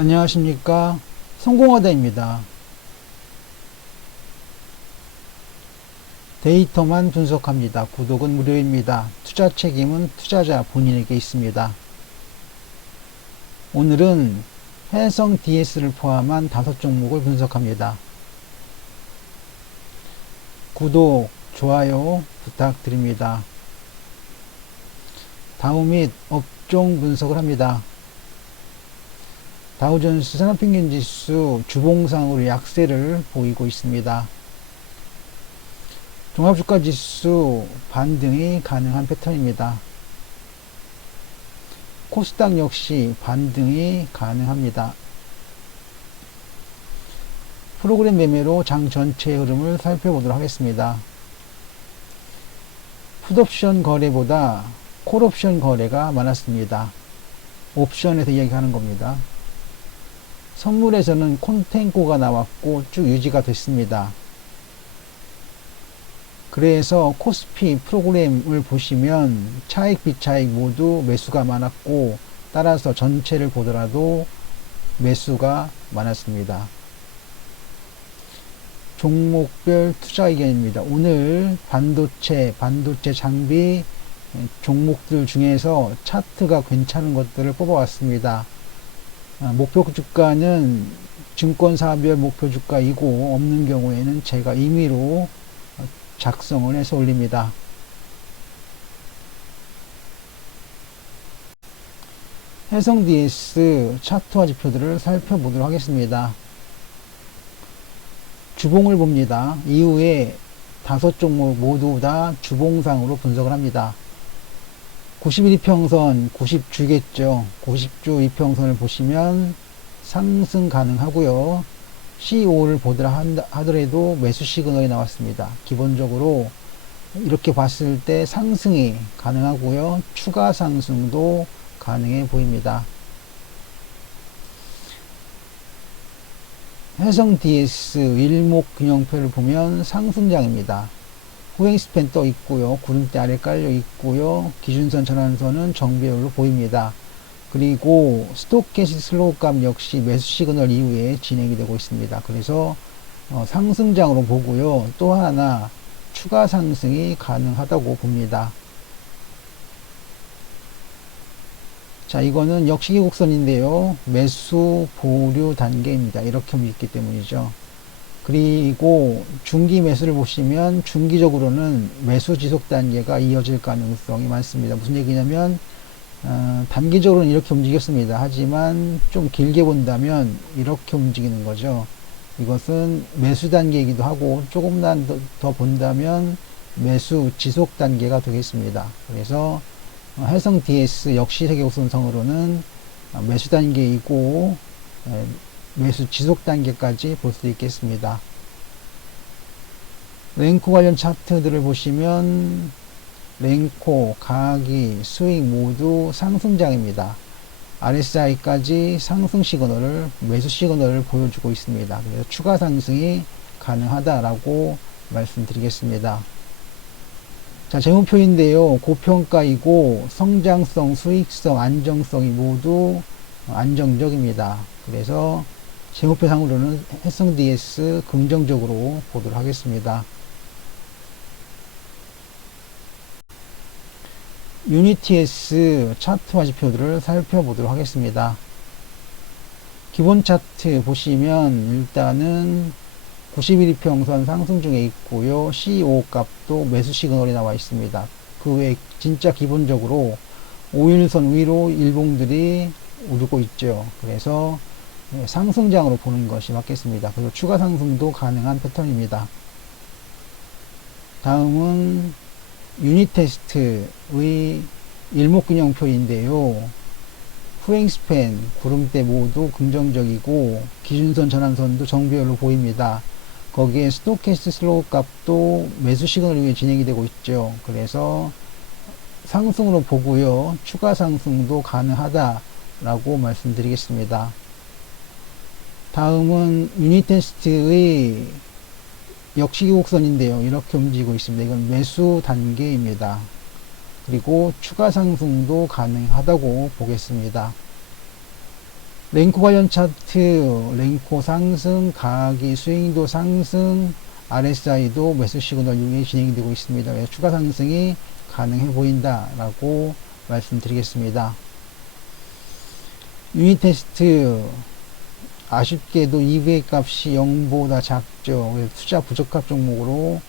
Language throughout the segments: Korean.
안녕하십니까, 성공하다입니다. 데이터만 분석합니다. 구독은 무료입니다. 투자 책임은 투자자 본인에게 있습니다. 오늘은 해성 DS를 포함한 5종목을 분석합니다. 구독, 좋아요 부탁드립니다. 다우 및 업종 분석을 합니다. 다우존스 산업평균지수 주봉상으로 약세를 보이고 있습니다. 종합주가지수 반등이 가능한 패턴입니다. 코스닥 역시 반등이 가능합니다. 프로그램 매매로 장 전체의 흐름을 살펴보도록 하겠습니다. 풋옵션 거래보다 콜옵션 거래가 많았습니다. 옵션에서 이야기하는 겁니다. 선물에서는 콘텐코가 나왔고 쭉 유지가 됐습니다. 그래서 코스피 프로그램을 보시면 차익 비차익 모두 매수가 많았고, 따라서 전체를 보더라도 매수가 많았습니다. 종목별 투자 의견입니다. 오늘 반도체 장비 종목들 중에서 차트가 괜찮은 것들을 뽑아왔습니다. 목표 주가는 증권사별 목표 주가이고, 없는 경우에는 제가 임의로 작성을 해서 올립니다. 해성 DS 차트와 지표들을 살펴보도록 하겠습니다. 주봉을 봅니다. 이후에 5종목 모두 다 주봉상으로 분석을 합니다. 90일 이평선 90주겠죠. 90주 이평선을 보시면 상승 가능하고요. C5를 보더라 하더라도 매수 시그널이 나왔습니다. 기본적으로 이렇게 봤을 때 상승이 가능하고요. 추가 상승도 가능해 보입니다. 해성 DS 일목균형표를 보면 상승장입니다. 후행 스팬 떠 있고요. 구름대 아래 깔려 있고요. 기준선 전환선은 정배열로 보입니다. 그리고 스토캐스틱 슬로우값 역시 매수 시그널 이후에 진행이 되고 있습니다. 그래서 상승장으로 보고요. 또 하나 추가 상승이 가능하다고 봅니다. 자, 이거는 역시기 곡선인데요. 매수 보류 단계입니다. 이렇게 있기 때문이죠. 그리고 중기 매수를 보시면 중기적으로는 매수 지속 단계가 이어질 가능성이 많습니다. 무슨 얘기냐면 단기적으로는 이렇게 움직였습니다. 하지만 좀 길게 본다면 이렇게 움직이는 거죠. 이것은 매수 단계이기도 하고, 조금만 더 본다면 매수 지속 단계가 되겠습니다. 그래서 해성 DS 역시 세계곡선상으로는 매수 단계이고 매수 지속 단계까지 볼 수 있겠습니다. 랭코 관련 차트들을 보시면 랭코, 가기, 스윙 모두 상승장입니다. RSI까지 상승 시그널을, 매수 시그널을 보여주고 있습니다. 그래서 추가 상승이 가능하다라고 말씀드리겠습니다. 자, 재무표인데요. 고평가이고 성장성, 수익성, 안정성이 모두 안정적입니다. 그래서 재무표상으로는 해성 DS 긍정적으로 보도록 하겠습니다. 유니티S 차트와 지표들을 살펴보도록 하겠습니다. 기본 차트 보시면 일단은 90일 이평선 상승 중에 있고요. C5 값도 매수 시그널이 나와 있습니다. 그 외에 진짜 기본적으로 5일선 위로 일봉들이 오르고 있죠. 그래서 상승장으로 보는 것이 맞겠습니다. 그리고 추가 상승도 가능한 패턴입니다. 다음은 유니테스트의 일목균형표인데요. 후행 스팬, 구름대 모두 긍정적이고 기준선 전환선도 정배열로 보입니다. 거기에 스토캐스틱 슬로우 값도 매수 시그널 위에 진행이 되고 있죠. 그래서 상승으로 보고요. 추가 상승도 가능하다라고 말씀드리겠습니다. 다음은 유니테스트의 역시기 곡선인데요. 이렇게 움직이고 있습니다. 이건 매수 단계입니다. 그리고 추가 상승도 가능하다고 보겠습니다. 랭코 관련 차트, 랭코 상승, 가기 스윙도 상승, RSI도 매수 시그널 이후에 진행이 되고 있습니다. 그래서 추가 상승이 가능해 보인다라고 말씀드리겠습니다. 유닛 테스트, 아쉽게도 EVA 값이 0보다 작죠. 그래서 투자 부적합 종목으로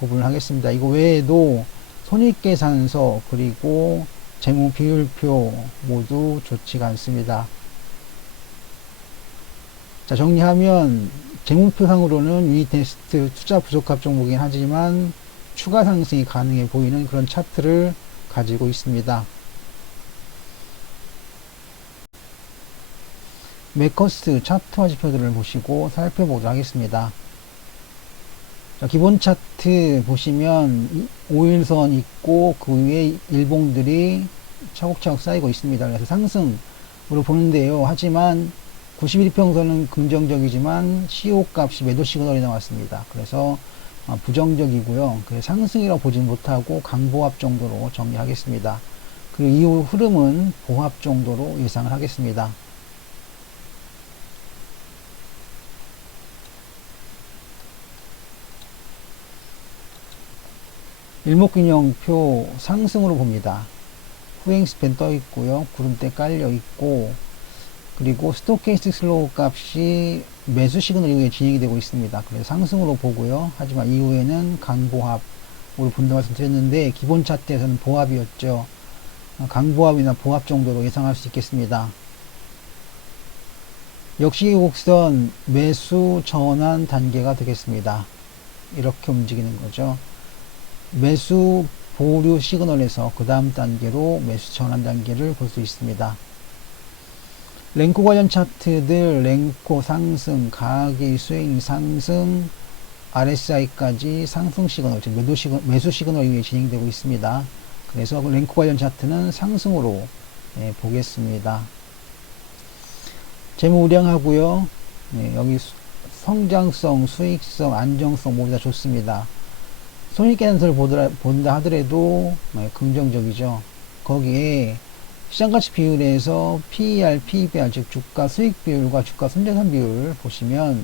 구분을 하겠습니다. 이거 외에도 손익계산서 그리고 재무 비율표 모두 좋지가 않습니다. 자, 정리하면 재무표상으로는 유닛 테스트 투자 부적합 종목이긴 하지만 추가 상승이 가능해 보이는 그런 차트를 가지고 있습니다. 매커스 차트와 지표들을 보시고 살펴보도록 하겠습니다. 자, 기본 차트 보시면 5일선 있고 그 위에 일봉들이 차곡차곡 쌓이고 있습니다. 그래서 상승으로 보는데요. 하지만 91평선은 긍정적이지만 CO 값이 매도 시그널이 나왔습니다. 그래서 부정적이고요. 상승이라고 보진 못하고 강보합 정도로 정리하겠습니다. 그리고 이후 흐름은 보합 정도로 예상을 하겠습니다. 일목균형표 상승으로 봅니다. 후행스팬 떠 있고요. 구름대 깔려 있고, 그리고 스토캐스틱 슬로우 값이 매수 시그널 이후에 진행이 되고 있습니다. 그래서 상승으로 보고요. 하지만 이후에는 강보합으로 본다 말씀드렸는데 기본 차트에서는 보합이었죠. 강보합이나 보합 정도로 예상할 수 있겠습니다. 역시 곡선 매수 전환 단계가 되겠습니다. 이렇게 움직이는 거죠. 매수 보류 시그널에서 그 다음 단계로 매수 전환 단계를 볼 수 있습니다. 랭코 관련 차트들, 랭코 상승, 가기 스윙 상승, RSI까지 상승 시그널, 즉 매수 시그널 위에 진행되고 있습니다. 그래서 랭코 관련 차트는 상승으로 보겠습니다. 재무 우량하고요. 여기 성장성, 수익성, 안정성 모두 다 좋습니다. 손익계산서를 본다 하더라도 긍정적이죠. 거기에 시장가치 비율에서 PER, PBR, 즉 주가 수익 비율과 주가 손자산 비율 보시면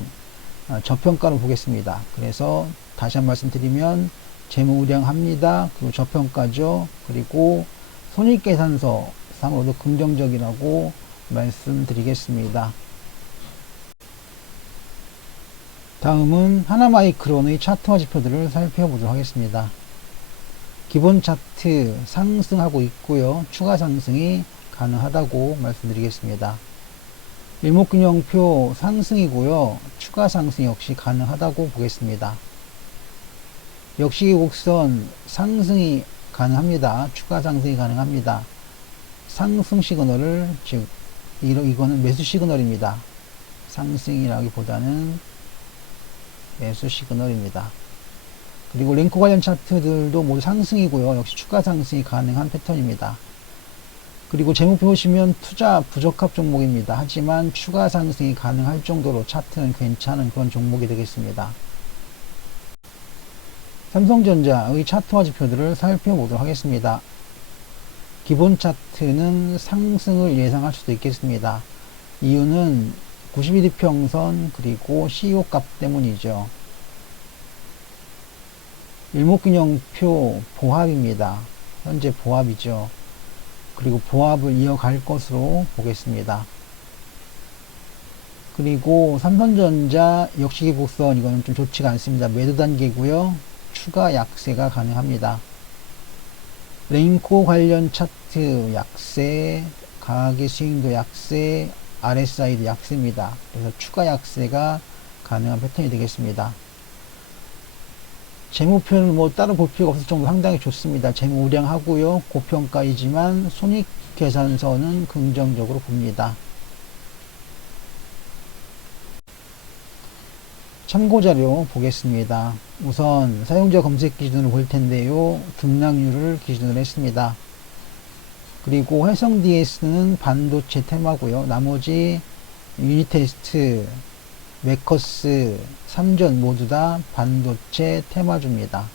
저평가로 보겠습니다. 그래서 다시 한 말씀 드리면 재무 우량합니다. 그리고 저평가죠. 그리고 손익계산서 상으로도 긍정적이라고 말씀드리겠습니다. 다음은 하나마이크론의 차트와 지표들을 살펴보도록 하겠습니다. 기본 차트 상승하고 있고요. 추가 상승이 가능하다고 말씀드리겠습니다. 일목균형표 상승이고요. 추가 상승 역시 가능하다고 보겠습니다. 역시 곡선 상승이 가능합니다. 추가 상승이 가능합니다. 상승 시그널을, 즉 이거는 매수 시그널입니다. 상승이라기보다는 매수 시그널입니다. 그리고 랭코 관련 차트들도 모두 상승이고요. 역시 추가 상승이 가능한 패턴입니다. 그리고 제목표 보시면 투자 부적합 종목입니다. 하지만 추가 상승이 가능할 정도로 차트는 괜찮은 그런 종목이 되겠습니다. 삼성전자의 차트와 지표들을 살펴보도록 하겠습니다. 기본 차트는 상승을 예상할 수도 있겠습니다. 이유는 91이평선 그리고 CO 값 때문이죠. 일목균형표 보합입니다. 현재 보합이죠. 그리고 보합을 이어갈 것으로 보겠습니다. 그리고 삼성전자 역시기 곡선, 이거는 좀 좋지가 않습니다. 매도 단계고요. 추가 약세가 가능합니다. 랭코 관련 차트 약세, 가계 스윙도 약세, RSI도 약세입니다. 그래서 추가 약세가 가능한 패턴이 되겠습니다. 재무표는 뭐 따로 볼 필요가 없을 정도로 상당히 좋습니다. 재무 우량하고요. 고평가이지만 손익계산서는 긍정적으로 봅니다. 참고자료 보겠습니다. 우선 사용자 검색 기준으로 볼 텐데요. 등락률을 기준으로 했습니다. 그리고 활성 DS는 반도체 테마고요. 나머지 유니테스트, 매커스, 삼전 모두 다 반도체 테마주입니다.